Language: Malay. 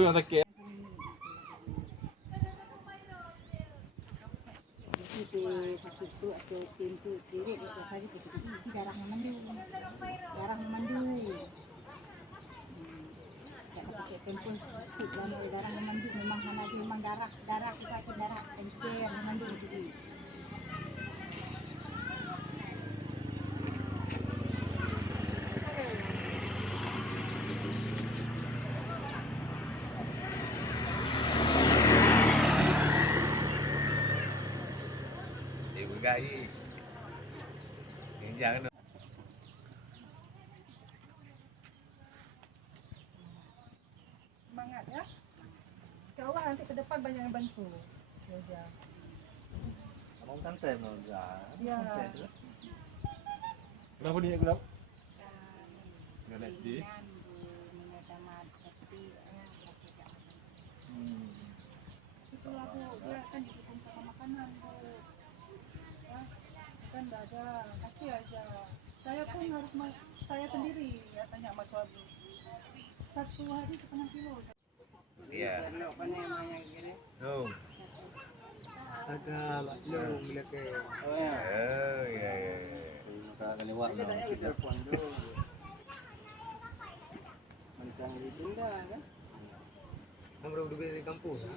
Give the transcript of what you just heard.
yang sakit. Sakit tu atau pintu kiri itu saja itu darah memandu. Darah memandu. Jangan pakai tempel sip dan darah memandu memang mana memang darah kita itu darah encer memandu jadi. Gai. Jangan. Semangat ya. Coba nanti ke depan banyak yang bantu. Ya. Mau santai mau enggak? Ya. Berapa dia berapa? Enggak ada di. Itu aku dia kan didukung sama makanan Bu. Ya, kan enggak ada kasih aja. Saya pun harus saya sendiri ya tanya sama suami. 1 hari 1,5 kilo. Iya. Oh. Ada maklum bila ke. Oh ya. Kita kali warna kita. Macam itu dah kan. Kamu baru di kampung ya?